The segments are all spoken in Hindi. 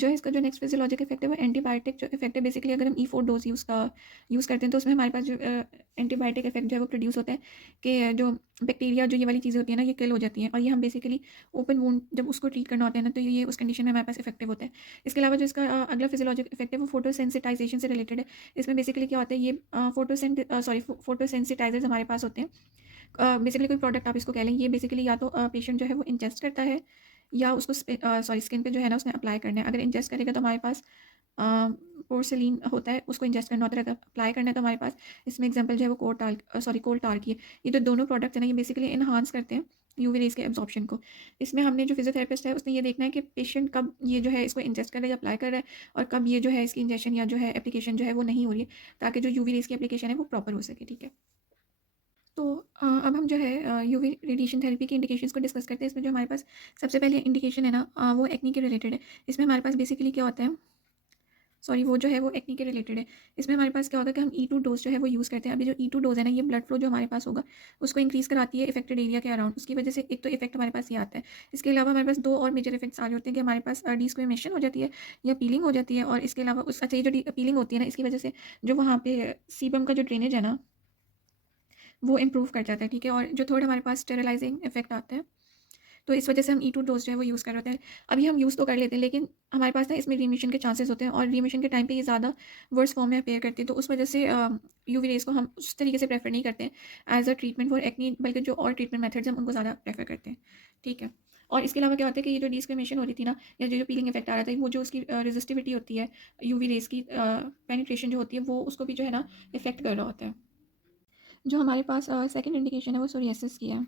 जो है इसका जो नेक्स्ट फिजियोलॉजिक इफेक्ट है वो एंटीबायोटिक जो इफेक्ट है। बेसिकली अगर हम E4 डोज यूज़ करते हैं तो उसमें हमारे पास जो एंटीबायोटिक इफेक्ट जो है वो प्रोड्यूस होता है कि जो बैक्टीरिया जो ये वाली चीज़ें होती है ना ये किल हो जाती हैं, और ये हम बेसिकली ओपन वूंड जब उसको ट्रीट करना होता है ना तो ये उस कंडीशन में हमारे पास इफेक्टिव होता है। इसके अलावा जो इसका अगला फिजियोलॉजिक इफेक्ट है वो फोटोसेंसिटाइजेशन से रिलेटेड है। इसमें बेसिकली क्या होता है, ये फोटोसेंसिटाइजर्स हमारे पास होते हैं। बेसिकली कोई प्रोडक्ट आप इसको कह लें, ये बेसिकली या तो पेशेंट जो है वो इंजेस्ट करता है या उसको स्किन पे जो है ना उसने अप्लाई करना है। अगर इंजेस्ट करेगा तो हमारे पास पोर्सिलीन होता है, उसको इंजेस्ट करना होता है। अगर अप्लाई करना है तो हमारे पास इसमें एग्जांपल जो है वो कोल टार की है। ये जो दोनों प्रोडक्ट्स हैं ना ये बेसिकली इन्हांस करते हैं यूवी रेज के एब्जॉर्प्शन को। इसमें हमने जो फिजियोथेरेपिस्ट है उसने ये देखना है कि पेशेंट कब ये जो है इसको इंजेस्ट कर रहा है या अप्लाई कर रहा है, और कब ये जो है इसकी इंजेक्शन या जो है एप्लीकेशन जो है वो नहीं हो रही है, ताकि जो यूवी रेज की एप्लीकेशन है वो प्रॉपर हो सके। ठीक है, तो अब हम जो है यूवी रेडिएशन थेरेपी की इंडिकेशंस को डिस्कस करते हैं। इसमें जो हमारे पास सबसे पहले इंडिकेशन है ना वो एक्ने के रिलेटेड है। इसमें हमारे पास बेसिकली क्या होता है, वो जो है वो एक्ने के रिलेटेड है। इसमें हमारे पास क्या होता है कि हम E2 डोज जो है वो यूज़ करते हैं। अभी जो E2 डोज है ना ये ब्लड फ्लो जो हमारे पास होगा उसको इंक्रीज़ कराती है इफेक्टेड एरिया के अराउंड। उसकी वजह से एक तो इफेक्ट हमारे पास ये आता है। इसके अलावा हमारे पास दो और मेजर इफेक्ट्स आ जाते हैं कि हमारे पास डिस्क्रिमिनेशन हो जाती है या पीलिंग हो जाती है। और इसके अलावा उस अच्छा, ये जो पीलिंग होती है ना इसकी वजह से जो वहाँ पे सीबम का जो ड्रेनेज है ना वो इम्प्रूव कर जाता है। ठीक है, और जो थर्ड हमारे पास स्टेरिलाइजिंग इफेक्ट आता है, तो इस वजह से हम E2 डोज जो है वो यूज़ कर रहे होते हैं। अभी हम यूज़ तो कर लेते हैं लेकिन हमारे पास ना इसमें रीमिशन के चांसेस होते हैं, और रीमिशन के टाइम पे ये ज़्यादा वर्स फॉर्म में अपेयर करती है। तो उस वजह से यूवी रेज को हम उस तरीके से प्रेफर नहीं करते हैं as a treatment for acne, बल्कि जो और ट्रीटमेंट मेथड्स हम उनको ज़्यादा प्रेफर करते हैं। ठीक है, और इसके अलावा क्या होता है कि ये जो डिस्क्रिमिनेशन हो रही थी ना या जो पीलिंग इफेक्ट आ रहा था, वो जो उसकी रेजिस्टिविटी होती है यूवी रेज की पेनिट्रेशन जो होती है वो उसको भी जो है ना इफेक्ट कर रहा होता है। जो हमारे पास सेकंड इंडिकेशन है वो सोरियासिस की है।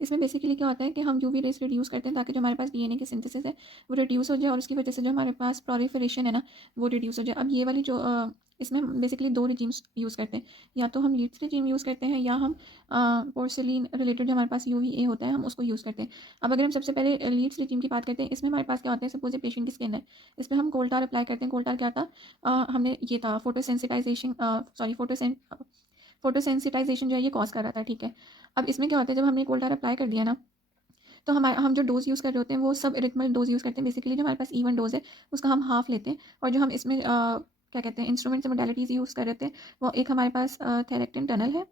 इसमें बेसिकली क्या होता है कि हम यूवी रेस रिड्यूस करते हैं ताकि जो हमारे पास डीएनए की सिंथेसिस है वो रिड्यूस हो जाए, और उसकी वजह से जो हमारे पास प्रोलिफरेशन है ना वो रिड्यूस हो जाए। अब ये वाली जो इसमें हम बेसिकली दो रिजीम्स यूज़ करते हैं, या तो हम लीड्स रिजीम यूज़ करते हैं या हम पोर्सिलीन रिलेटेड जो हमारे पास यूवी होता है हम उसको यूज़ करते हैं। अब अगर हम सबसे पहले लीड्स रिजीम की बात करते हैं, इसमें हमारे पास क्या होता है, सपोज ए पेशेंट की स्किन है, इसमें हम कोल्टार अप्लाई करते हैं। कोल्टार क्या था, हमने ये था फोटोसेंसिटाइजेशन फोटोसेंसिटाइजेशन जो है ये कॉज कर रहा था। ठीक है, अब इसमें क्या होता है, जब हमने कोल्टार अप्लाई कर दिया ना तो हम जो डोज़ यूज़ कर रहे होते हैं वो सब इरिथमल डोज़ यूज़ करते हैं। बेसिकली जो हमारे पास E1 डोज़ है उसका हम हाफ लेते हैं, और जो हम इसमें क्या कहते हैं इंस्ट्रूमेंट्स मोडालिटीज़ यूज़ कर रहे थे वो एक हमारे पास थेरेक्टिन टनल है,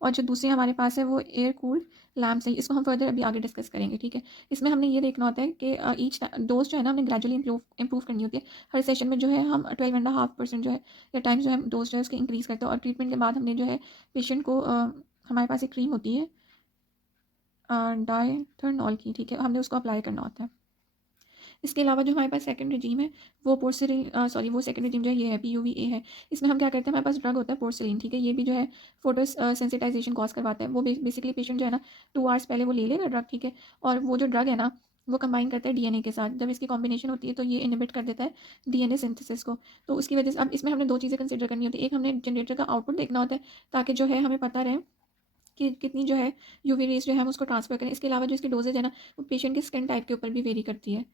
और जो दूसरी हमारे पास है वो एयर कूल्ड लैम्प्स है। इसको हम फर्दर अभी आगे डिस्कस करेंगे। ठीक है, इसमें हमने ये देखना होता है कि ईच डोज जो है ना हमने ग्रेजुअली इंप्रूव करनी होती है। हर सेशन में जो है हम 12.5% जो है या टाइम्स जो है डोज जो है उसकी इंक्रीज़ करते हैं, और ट्रीटमेंट के बाद हमने जो है पेशेंट को हमारे पास एक क्रीम होती है डायथर्नॉल की। ठीक है, हमने उसको अप्लाई करना होता है। इसके अलावा जो हमारे पास सेकंड रिजीम है वो वो सेकंड रिजीम जो है ये है PUVA है। इसमें हम क्या करते हैं, हमारे पास ड्रग होता है पोर्सिलीन। ठीक है, ये भी जो है फोटो सेंसिटाइजेशन कॉज करवाता है। वो बेसिकली पेशेंट जो है ना 2 आवर्स पहले वो ले लेगा ड्रग। ठीक है, और वो जो ड्रग है ना वो कंबाइन करता है डीएनए के साथ। जब इसकी कॉम्बिनेशन होती है तो ये इनहिबिट कर देता है डीएनए सिंथेसिस को। तो उसकी वजह से अब इसमें हमने दो चीज़ें कंसिडर करनी होती है। एक, हमने जनरेटर का आउटपुट देखना होता है ताकि जो है हमें पता रहे कि कितनी जो है यूवी रेज जो है हम उसको ट्रांसफर करें। इसके अलावा जो इसकी डोजेज है ना वो पेशेंट के स्किन टाइप के ऊपर भी वेरी करती है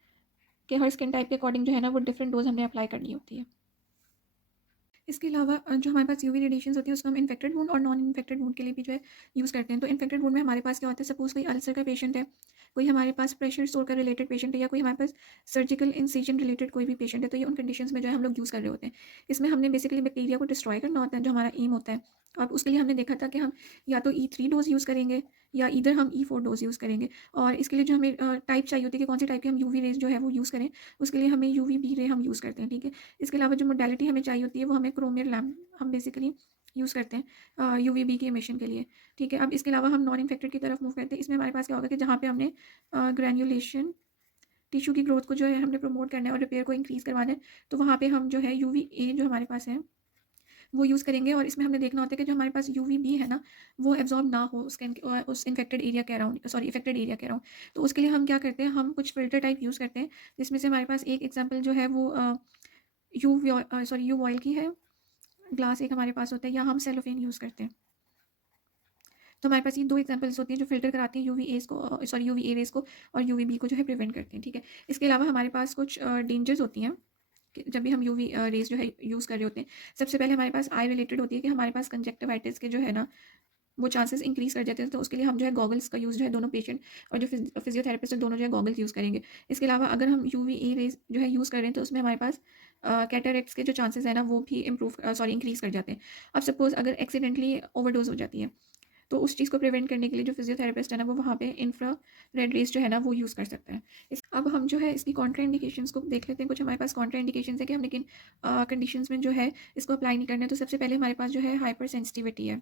कि हर स्किन टाइप के अकॉर्डिंग जो है ना वो डिफरेंट डोज हमने अप्लाई करनी होती है। इसके अलावा जो हमारे पास यूवी रेडिएशंस होती है उसको हम इन्फेक्टेड वुंड और नॉन इन्फेक्टेड वुंड के लिए भी जो है यूज़ करते हैं। तो इन्फेक्टेड वुंड में हमारे पास क्या होता है, सपोज कोई अल्सर का पेशेंट है, कोई हमारे पास प्रेशर स्टोर का रिलेटेड पेशेंट है, या कोई हमारे पास सर्जिकल इंसिजन रिलेटेड कोई भी पेशेंट है, तो ये उन कंडीशंस में जो है हम लोग यूज़ कर रहे होते हैं। इसमें हमने बेसिकली बैक्टीरिया को डिस्ट्रॉय करना होता है, जो हमारा एम होता है। अब उसके लिए हमने देखा था कि हम या तो E3 डोज यूज़ करेंगे या इधर हम E4 डोज यूज़ करेंगे। और इसके लिए जो हमें टाइप चाहिए होती है कि कौन सी टाइप की हम यूवी रेज जो है वो यूज़ करें, उसके लिए हमें UVB रे हम यूज़ करते हैं। ठीक है, इसके अलावा जो मोडालिटी हमें चाहिए होती है वो हमें क्रोमियर लैम्प हम बेसिकली यूज़ करते हैं UVB की एमिशन के लिए। ठीक है, अब इसके अलावा हम नॉन इन्फेक्टेड की तरफ मूव करते हैं। इसमें हमारे पास क्या होगा कि जहाँ पे हमने ग्रैन्युलेशन टिश्यू की ग्रोथ को जो है हमने प्रमोट करना है और रिपेयर को इंक्रीज़ करवाना है, तो वहाँ पे हम जो है UVA जो हमारे पास है वो यूज़ करेंगे। और इसमें हमने देखना होता है कि जो हमारे पास UVB है ना वो एब्जॉर्ब ना हो उस इन्फेक्टेड एरिया के अराउंड, इफेक्टेड एरिया के अराउंड। तो उसके लिए हम क्या करते हैं, हम कुछ फ़िल्टर टाइप यूज़ करते हैं, जिसमें से हमारे पास एक एग्जांपल जो है वो यू ऑयल की है। ग्लास एक हमारे पास होता है, या हम सेलोफेन यूज़ करते हैं। तो हमारे पास ये दो एग्जांपल्स होती हैं जो फिल्टर कराती हैं यूवीए रेज को और यूवीबी को जो है प्रिवेंट करती हैं। ठीक है, इसके अलावा हमारे पास कुछ डेंजर्स होती हैं कि जब भी हम यूवी रेज जो है यूज़ कर रहे होते हैं। सबसे पहले हमारे पास आई रिलेटेड होती है कि हमारे पास कंजक्टिवाइटिस के जो है ना वो चांसेस इंक्रीज़ कर जाते हैं। तो उसके लिए हम जो है गॉगल्स का यूज़ जो है दोनों पेशेंट और जो फिजियोथेरेपिस्ट है दोनों जो है गॉगल्स यूज़ करेंगे। इसके अलावा अगर हम यूवीए रेज़ जो है यूज़ कर रहे हैं तो उसमें हमारे पास कैटरैक्ट्स के जो चांसेस हैं ना वो भी इंक्रीज़ कर जाते हैं। अब सपोज़ अगर एक्सीडेंटली ओवरडोज़ हो जाती है तो उस चीज़ को प्रिवेंट करने के लिए जो फिजियोथेरेपिस्ट है ना वो वहाँ पे इंफ्रा रेड रेज़ जो है ना वो यूज़ कर सकता है। इस अब हम जो है इसकी कॉन्ट्रा इंडिकेशंस को देख लेते हैं। कुछ हमारे पास कॉन्ट्रा इंडिकेशंस है कि हमने किन कंडीशंस में जो है इसको अप्लाई नहीं करना है। तो सबसे पहले हमारे पास जो है हाइपर सेंसिटिविटी है।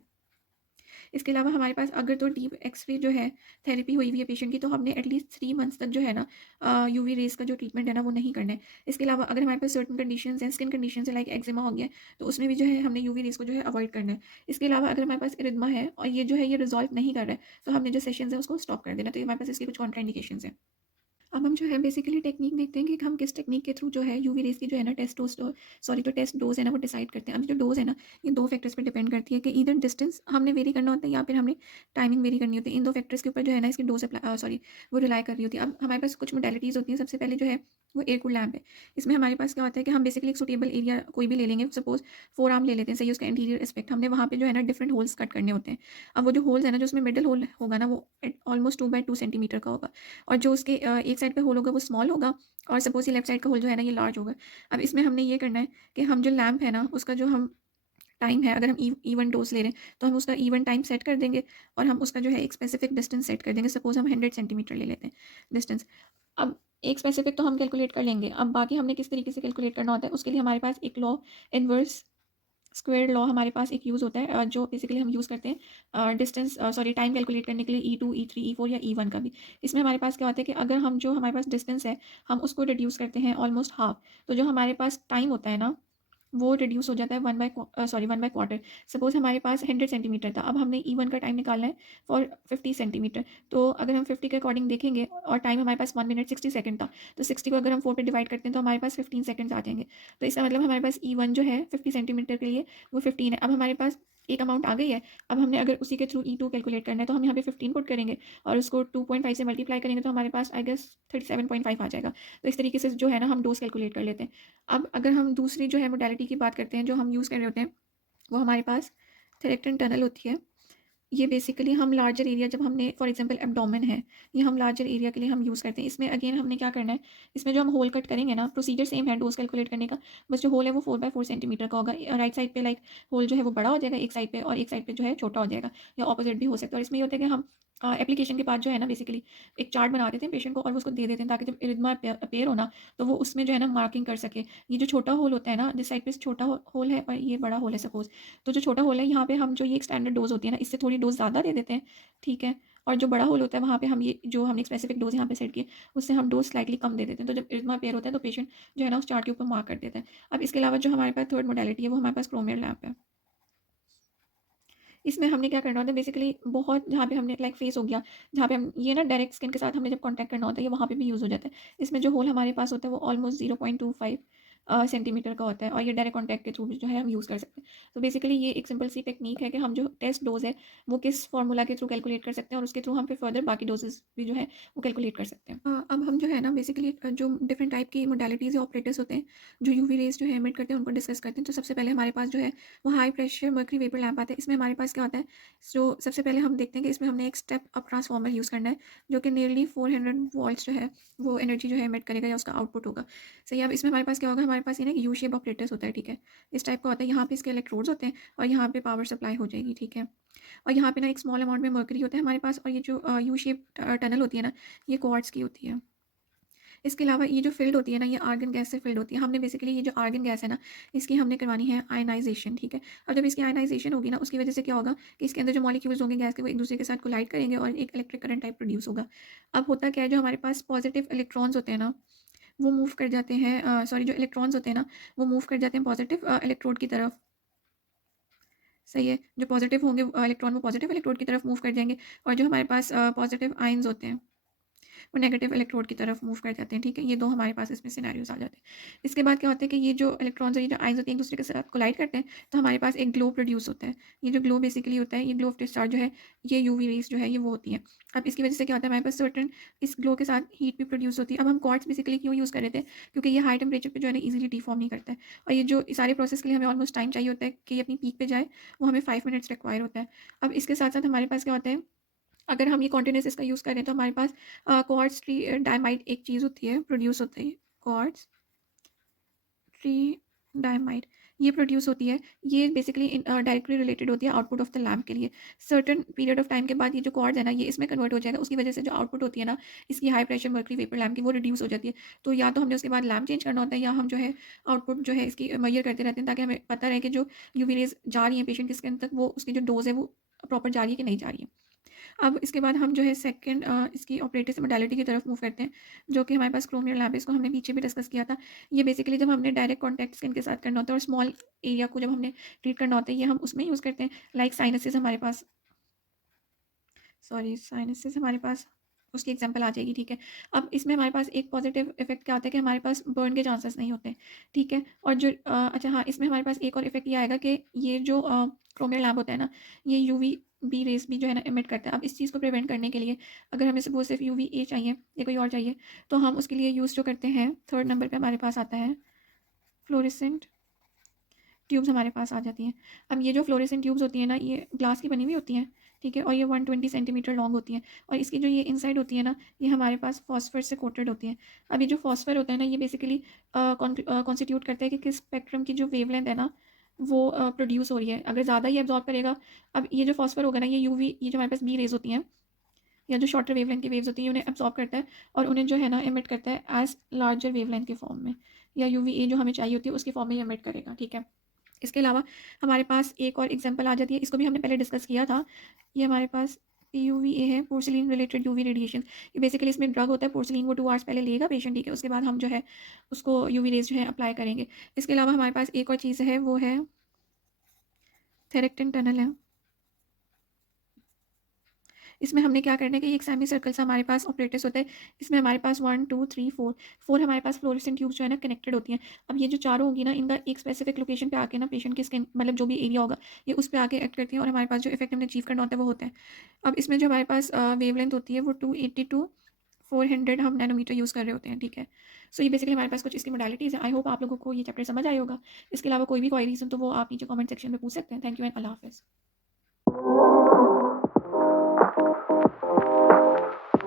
इसके अलावा हमारे पास अगर तो डीप एक्स-रे जो है थेरेपी हुई हुई है पेशेंट की तो हमने एटलीस्ट 3 मंथ्स तक जो है ना यूवी रेज़ का जो ट्रीटमेंट है ना वो नहीं करना है। इसके अलावा अगर हमारे पास सर्टेन कंडीशंस हैं, स्किन कंडीशंस है लाइक एक्जिमा हो गया है, तो उसमें भी जो है हमने यूवी रेज़ को जो है अवॉइड करना है। इसके अलावा अगर हमारे पास इरिथमा है और ये जो है ये रिज़ॉल्व नहीं कर रहा है, तो हमने जो सेशंस है उसको स्टॉप कर देना। तो ये हमारे पास इसकी कुछ कॉन्ट्रा इंडिकेशंस हैं। अब हम जो है बेसिकली टेक्निक देखते हैं कि हम किस टेक्निक के थ्रू जो है यूवी रेज़ की जो है ना टेस्ट डोज़ है ना वो डिसाइड करते हैं। अब जो डोज़ है ना ये 2 फैक्टर्स पे डिपेंड करती है कि ईदर डिस्टेंस हमने वेरी करना होता है या फिर हमने टाइमिंग वेरी करनी होती है। इन 2 फैक्टर्स के ऊपर जो है ना इसकी वो रिलाई कर रही होती है। अब हमारे पास कुछ मोडेलिटीज़ होती हैं। सबसे पहले जो है वो एयर कूल्ड लैम्प है। इसमें हमारे पास क्या होता है कि हम बेसिकली एक सूटेबल एरिया कोई भी ले लेंगे। सपोज़ फोरआर्म ले लेते हैं, सही उसका इंटीरियर एस्पेक्ट हमने वहाँ पे जो है ना डिफरेंट होल्स कट करने होते हैं। अब वो जो होल्स है ना जो उसमें मिडल होल होगा ना वो ऑलमोस्ट 2 बाय 2 सेंटीमीटर का होगा। और जो उसके एक साइड पे होल होगा वो स्मॉल होगा और सपोज़ ये लेफ्ट साइड का होल जो है ना ये लार्ज होगा। अब इसमें हमने ये करना है कि हम जो लैंप है ना उसका जो हम टाइम है अगर हम इवन डोज़ ले रहे हैं तो हम उसका इवन टाइम सेट कर देंगे और हम उसका जो है एक स्पेसिफिक डिस्टेंस सेट कर देंगे। सपोज़ हम 100 सेंटीमीटर ले लेते हैं डिस्टेंस। अब एक स्पेसिफिक तो हम कैलकुलेट कर लेंगे। अब बाकी हमने किस तरीके से कैलकुलेट करना होता है उसके लिए हमारे पास एक लॉ इनवर्स स्क्वायर लॉ हमारे पास एक यूज़ होता है जो बेसिकली हम यूज़ करते हैं टाइम कैलकुलेट करने के लिए ई 2 ई 3 ई 4 या ई 1 का भी। इसमें हमारे पास क्या होता है कि अगर हम जो हमारे पास डिस्टेंस है हम उसको रिड्यूस करते हैं ऑलमोस्ट हाफ, तो जो हमारे पास टाइम होता है ना वो रिड्यूस हो जाता है 1 बाय क्वार्टर। सपोज़ हमारे पास 100 सेंटीमीटर था, अब हमने ई 1 का टाइम निकालना है फॉर 50 सेंटीमीटर। तो अगर हम 50 के अकॉर्डिंग देखेंगे और टाइम हमारे पास 1 मिनट 60 सेकंड था, तो 60 को अगर हम 4 पे डिवाइड करते हैं तो हमारे पास 15 सेकंड्स आ जाएँगे। तो इसका मतलब हमारे पास ई 1 जो है 50 सेंटीमीटर के लिए वो 15 है। अब हमारे पास एक अमाउंट आ गई है। अब हमने अगर उसी के थ्रू ई 2 कैलकुलेट करना है तो हम यहाँ पे 15 पुट करेंगे और उसको 2.5 से मल्टीप्लाई करेंगे तो हमारे पास आई गेस 37.5 आ जाएगा। तो इस तरीके से जो है ना हम डोज़ कैलकुलेट कर लेते हैं। अब अगर हम दूसरी जो है मोडालिटी की बात करते हैं जो हम यूज़ कर रहे होते हैं वो हमारे पास थेरेक्टन टनल होती है। ये बेसिकली हम लार्जर एरिया जब हमने फॉर एग्जांपल एब्डोमेन है, ये हम लार्जर एरिया के लिए हम यूज़ करते हैं। इसमें अगेन हमने क्या करना है, इसमें जो हम होल कट करेंगे ना प्रोसीजर सेम है डोज़ कैलकुलेट करने का। बस जो होल है वो 4 बाय 4 सेंटीमीटर का होगा। राइट साइड पे लाइक होल जो है वो बड़ा हो जाएगा एक साइड पे और एक साइड पे जो है छोटा हो जाएगा या ऑपोजिट भी हो सकता है। और इसमें ये होता है कि हम एप्लीकेशन के बाद जो है ना बेसिकली एक चार्ट बना देते हैं पेशेंट को और वो उसको दे देते हैं ताकि जब इरिथमा अपीयर हो ना तो वो उसमें जो है ना मार्किंग कर सके। ये जो छोटा होल होता है ना जिस साइड पे छोटा होल है और ये बड़ा होल है सपोज़, तो जो छोटा होल है यहाँ पे हम जो ये एक स्टैंडर्ड डोज़ होती है ना इससे थोड़ी डोज़ ज़्यादा दे देते हैं, ठीक है? और जो बड़ा होल होता है वहाँ पे हम ये जो हमने एक स्पेसिफिक डोज़ यहाँ पे सेट की है उससे हम डोज़ स्लाइटली कम दे देते हैं। तो जब इरिथमा अपीयर होता है तो पेशेंट जो है ना उस चार्ट के ऊपर मार्क कर देता है। अब इसके अलावा जो हमारे पास थर्ड मोडालिटी है वो हमारे पास क्रोमियर लैम्प है। इसमें हमने क्या करना होता है बेसिकली बहुत जहाँ पे हमने लाइक फेस हो गया, जहाँ पे हम ये ना डायरेक्ट स्किन के साथ हमने जब कॉन्टैक्ट करना होता है ये वहाँ पे भी यूज़ हो जाता है। इसमें जो होल हमारे पास होता है वो ऑलमोस्ट 0.25 सेंटीमीटर का होता है और ये डायरेक्ट कॉन्टैक्ट के थ्रू भी जो है हम यूज़ कर सकते हैं। तो बेसिकली ये एक सिंपल सी टेक्नीक है कि हम जो टेस्ट डोज़ है वो किस फार्मूला के थ्रू कैलकुलेट कर सकते हैं और उसके थ्रू हम फिर फर्दर बाकी डोजेज़ भी जो है वो कैलकुलेट कर सकते हैं। अब हम जो है ना बेसिकली जो डिफरेंट टाइप की मोडालिटीज़ या ऑपरेटर्स होते हैं जो यूवी रेज़ जो है एमिट करते हैं उनको डिस्कस करते हैं। तो सबसे पहले हमारे पास जो है वो high pressure mercury vapour lamp आता है। इसमें हमारे पास क्या होता है, जो सबसे पहले हम देखते हैं कि इसमें हमने एक स्टेप अप ट्रांसफार्मर यूज़ करना है जो कि नियरली 400 वोल्ट्स जो है वो एनर्जी जो है एमिट करेगा या उसका आउटपुट होगा। सही है, अब इसमें हमारे पास क्या होगा, हमारे पास ये ना यू शेप ऑपरेटर्स होता है, ठीक है? इस टाइप का होता है, यहाँ पे इसके इलेक्ट्रोड्स होते हैं और यहाँ पे पावर सप्लाई हो जाएगी, ठीक है? और यहाँ पे ना एक स्मॉल अमाउंट में मर्करी होता है हमारे पास और ये जो यू शेप टनल होती है ना ये क्वार्ट्ज की होती है। इसके अलावा ये जो फ़ील्ड होती है ना, ये आर्गन गैस से फ़ील्ड होती है। हमने बेसिकली ये जो आर्गन गैस है ना, इसकी हमने करवानी है आयनाइज़ेशन, ठीक है? अब जब इसकी आयनाइज़ेशन होगी ना, उसकी वजह से क्या होगा कि इसके अंदर जो मॉलिक्यूल्स होंगे गैस के, वो एक-दूसरे के साथ कोलाइड करेंगे और एक इलेक्ट्रिक करंट टाइप प्रोड्यूस होगा। अब होता क्या है, जो हमारे पास पॉज़िटिव इलेक्ट्रॉन्स होते हैं ना, वो मूव कर जाते हैं जो इलेक्ट्रॉन्स होते हैं ना, वो मूव कर जाते हैं पॉज़िटिव इलेक्ट्रोड की तरफ, सही है? जो पॉज़िटिव होंगे इलेक्ट्रॉन वो पॉज़िटिव इलेक्ट्रोड की तरफ मूव कर जाएँगे और जो हमारे पास पॉज़िटिव आयन्स होते हैं वो नेगेटिव इलेक्ट्रोड की तरफ मूव कर जाते हैं, ठीक है। ये 2 हमारे पास इसमें सिनेरियोज़ आ जाते हैं। इसके बाद क्या होता है कि ये जो इलेक्ट्रॉन्स और ये जो आयन्स होती हैं एक-दूसरे के साथ कोलाइड करते हैं, तो हमारे पास एक ग्लो प्रोड्यूस होता है। ये जो ग्लो बेसिकली होता है, ये ग्लो ऑफ डिस्चार्ज जो है, ये यूवी रेज़ जो है ये वो होती हैं। अब इसकी वजह से क्या होता है हमारे पास सर्टेन इस ग्लो के साथ हीट भी प्रोड्यूस होती है। अब हम क्वार्ट्ज बेसिकली क्यों यूज़ कर रहे थे? क्योंकि ये हाई टेम्परेचर पे जो है ना ईज़िली डिफ़ॉर्म नहीं करता है, और ये जो सारे प्रोसेस के लिए हमें ऑलमोस्ट टाइम चाहिए होता है कि ये अपनी पीक पे जाए, वो हमें 5 मिनट्स रिक्वायर होता है। अब इसके साथ-साथ हमारे पास क्या होता है, अगर हम ये कॉन्टिन्यूअस इसका यूज़ करें तो हमारे पास क्वार्ट्ज ट्री डायमाइड एक चीज़ होती है, प्रोड्यूस होती है। क्वार्ट्ज ट्री डायमाइड ये प्रोड्यूस होती है। ये बेसिकली डायरेक्टली रिलेटेड होती है आउटपुट ऑफ द लैम्प के लिए। सर्टेन पीरियड ऑफ टाइम के बाद ये जो क्वार्ट्ज है ना, ये इसमें कन्वर्ट हो जाएगा। उसकी वजह से जो आउटपुट होती है ना, इसकी high pressure mercury vapour lamp की, वो रिड्यूस हो जाती है। तो या तो हमने उसके बाद लैम्प चेंज करना होता है, या हम जो है आउटपुट जो है इसकी मेजर करते रहते हैं, ताकि हमें पता रहे कि जो यूवी रेज़ जा रही हैं पेशेंट की स्किन तक, वो उसकी जो डोज़ है वो प्रॉपर जा रही है कि नहीं जा रही है। अब इसके बाद हम जो है सेकंड इसकी ऑपरेटिव मोडालिटी की तरफ मूव करते हैं, जो कि हमारे पास क्रोमियल लैब है। इसको हमने पीछे भी डिस्कस किया था। ये बेसिकली जब हमने डायरेक्ट कॉन्टैक्ट स्किन के साथ करना होता है और स्मॉल एरिया को जब हमने ट्रीट करना होता है, ये हम उसमें यूज़ करते हैं। लाइक साइनसेस हमारे पास, सॉरी साइनसेस हमारे पास उसकी एग्जांपल आ जाएगी, ठीक है। अब इसमें हमारे पास एक पॉजिटिव इफेक्ट क्या होता है कि हमारे पास बर्न के चांसेस नहीं होते, ठीक है। और जो अच्छा हाँ, इसमें हमारे पास एक और इफेक्ट ये आएगा कि ये जो क्रोमियल लैम्प होता है ना, ये यूवी बी रेस भी जो है ना इमिट करता है। अब इस चीज़ को प्रिवेंट करने के लिए, अगर हमें सपोज सिर्फ यूवी ए चाहिए या कोई और चाहिए, तो हम उसके लिए यूज़ जो करते हैं, थर्ड नंबर पर हमारे पास आता है फ्लोरेसेंट ट्यूब्स हमारे पास आ जाती हैं। अब ये जो फ्लोरेसेंट ट्यूब्स होती हैं ना, ये ग्लास की बनी हुई होती हैं, ठीक है, और ये 120 सेंटीमीटर लॉन्ग होती हैं, और इसकी जो ये इनसाइड होती है ना, ये हमारे पास फॉस्फर से कोटेड होती हैं। अब ये जो फॉस्फर होता है ना, ये बेसिकली कॉन्स्टिट्यूट करता है कि किस स्पेक्ट्रम की जो वेवलेंथ है ना, वो प्रोड्यूस हो रही है। अगर ज़्यादा ये एब्जॉर्ब करेगा, अब ये जो फॉस्फर होगा ना, ये यूवी, ये जो हमारे पास बी रेज होती हैं, या जो शॉर्टर वेवलेंथ की वेव्स होती हैं, उन्हें एब्जॉर्ब करता है और उन्हें जो है ना एमिट करता है एज लार्जर वेवलेंथ के फॉर्म में, या यूवी ए जो हमें चाहिए होती है उसके फॉर्म में एमिट करेगा, ठीक है। इसके अलावा हमारे पास एक और एग्जांपल आ जाती है, इसको भी हमने पहले डिस्कस किया था। ये हमारे पास पीयूवीए है, पोर्सिलीन रिलेटेड यूवी रेडिएशन। ये बेसिकली इसमें ड्रग होता है पोर्सिलीन, वो 2 आवर्स पहले लेगा पेशेंट, ठीक है। उसके बाद हम जो है उसको यूवी रेज जो है अप्लाई करेंगे। इसके अलावा हमारे पास एक और चीज़ है, वो है थेरेक्टिन टनल है। इसमें हमने क्या करना है कि एक सेमी सर्कल सा हमारे पास ऑपरेटर्स होता है। इसमें हमारे पास 1 2 3 4 हमारे पास फ्लोरेसेंट ट्यूब्स जो है ना कनेक्टेड होती हैं। अब ये जो चारों होंगी ना, इनका एक स्पेसिफिक लोकेशन पे आके ना पेशेंट की स्किन, मतलब जो भी एरिया होगा, ये उस पे आके एक्ट करती हैं, और हमारे पास जो इफेक्ट हमने अचीव करना होता है वो होता है। अब इसमें जो हमारे पास वेवलेंथ होती है वो 280 टू 400 हम नैनोमीटर यूज़ कर रहे होते हैं, ठीक है। सो ये बेसिकली हमारे पास कुछ इसकी मोडालिटीज़ है। आई होप आप लोगों को ये चैप्टर समझ आया होगा। इसके अलावा कोई भी क्वेरीज हो तो वो आप नीचे कमेंट सेक्शन में पूछ सकते हैं। थैंक यू एंड अल्लाह हाफ़िज़।